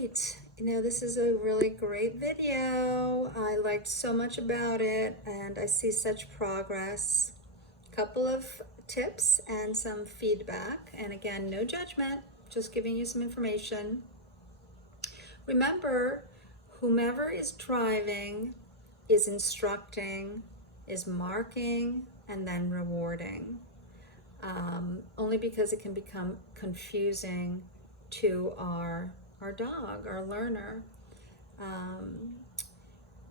right, this is a really great video. I liked so much about it and I see such progress. Couple of tips and some feedback, and again, no judgment, just giving you some information. Remember, whomever is driving is instructing, is marking, and then rewarding. Only because it can become confusing to our dog, our learner.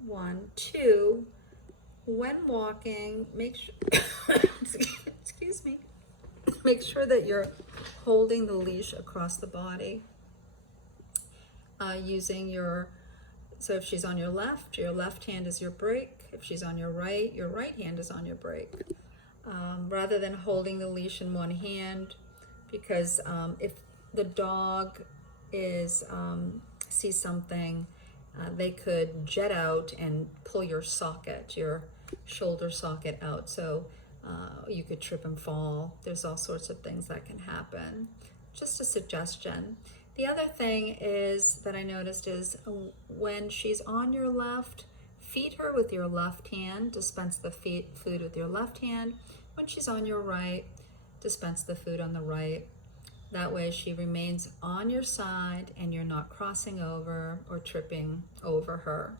One, two, when walking, make sure, excuse me, make sure that you're holding the leash across the body, using so if she's on your left hand is your brake. If she's on your right hand is on your brake. Rather than holding the leash in one hand, because if the dog sees something, they could jet out and pull your socket, your shoulder socket out, so you could trip and fall. There's all sorts of things that can happen. Just a suggestion. The other thing is that I noticed is when she's on your left, feed her with your left hand, dispense the food with your left hand. When she's on your right, dispense the food on the right. That way she remains on your side and you're not crossing over or tripping over her.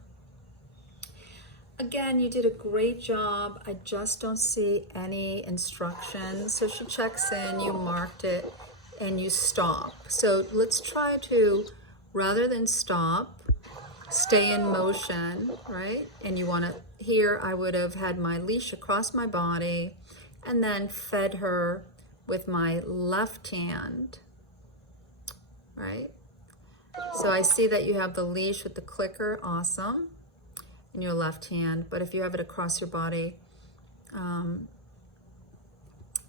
Again, you did a great job. I just don't see any instructions. So she checks in, you marked it, and you stop. So let's try to, rather than stop, stay in motion, right? And you want to, here I would have had my leash across my body and then fed her with my left hand, right? So I see that you have the leash with the clicker, awesome, in your left hand. But if you have it across your body,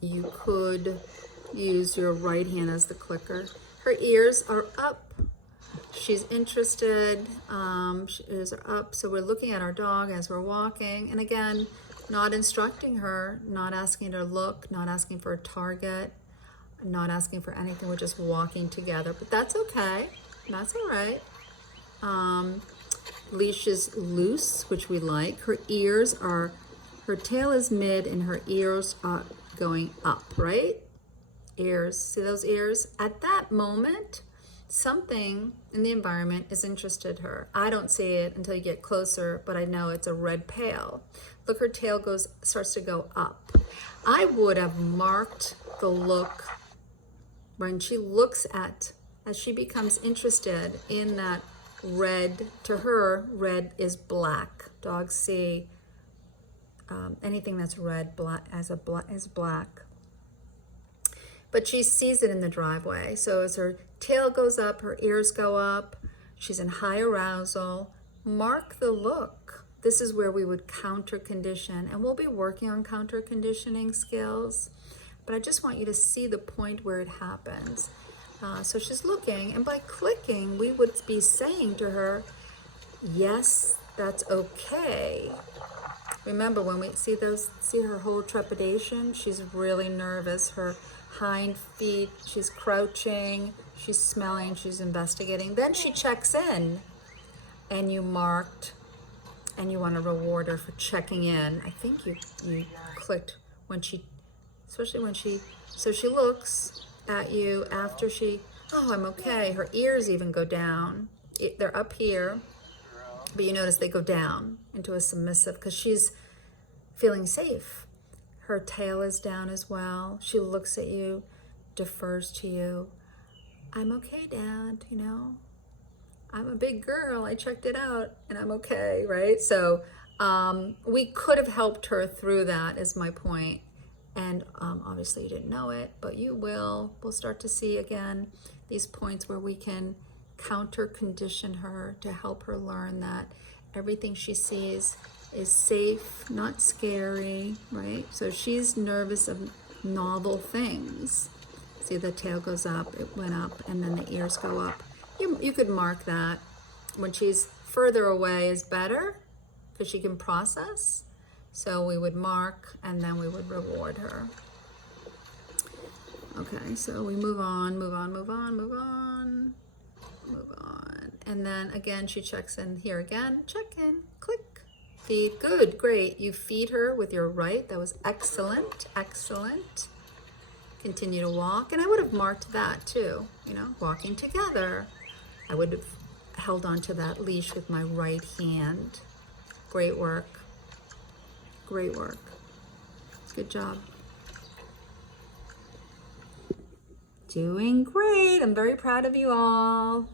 you could use your right hand as the clicker. Her ears are up. She's interested. Her ears are up. So we're looking at our dog as we're walking. And again, not instructing her, not asking her to look, not asking for a target, not asking for anything. We're just walking together. But that's okay. That's all right. Leash is loose, which we like. Her tail is mid and her ears are going up, right? Ears, see those ears? At that moment, something in the environment is interested her. I don't see it until you get closer, but I know it's a red pail. Look, her tail starts to go up. I would have marked the look when she looks as she becomes interested in that red. To her, red is black. Dogs see anything that's red as black. But she sees it in the driveway. So as her tail goes up, her ears go up, she's in high arousal, mark the look. This is where we would counter condition, and we'll be working on counter conditioning skills. But I just want you to see the point where it happens. So she's looking, and by clicking, we would be saying to her, yes, that's okay. Remember, when we see her whole trepidation, she's really nervous. Her hind feet, she's crouching, she's smelling, she's investigating. Then she checks in, and you marked, and you want to reward her for checking in. I think you clicked especially when so she looks at you after oh, I'm okay. Her ears even go down. They're up here, but you notice they go down into a submissive because she's feeling safe. Her tail is down as well. She looks at you, defers to you. I'm okay, Dad, I'm a big girl. I checked it out and I'm okay, right? So we could have helped her through that, is my point. And obviously you didn't know it, but you will. We'll start to see again these points where we can counter condition her to help her learn that everything she sees is safe, not scary, right? So she's nervous of novel things. See, the tail goes up, it went up, and then the ears go up. You could mark that. When she's further away is better because she can process. So we would mark and then we would reward her. Okay, so we move on, move on, move on, move on, move on. And then again, she checks in here again. Check in, click, feed. Good, great. You feed her with your right. That was excellent, excellent. Continue to walk. And I would have marked that too, you know, walking together. I would have held on to that leash with my right hand. Great work. Great work. Good job. Doing great. I'm very proud of you all.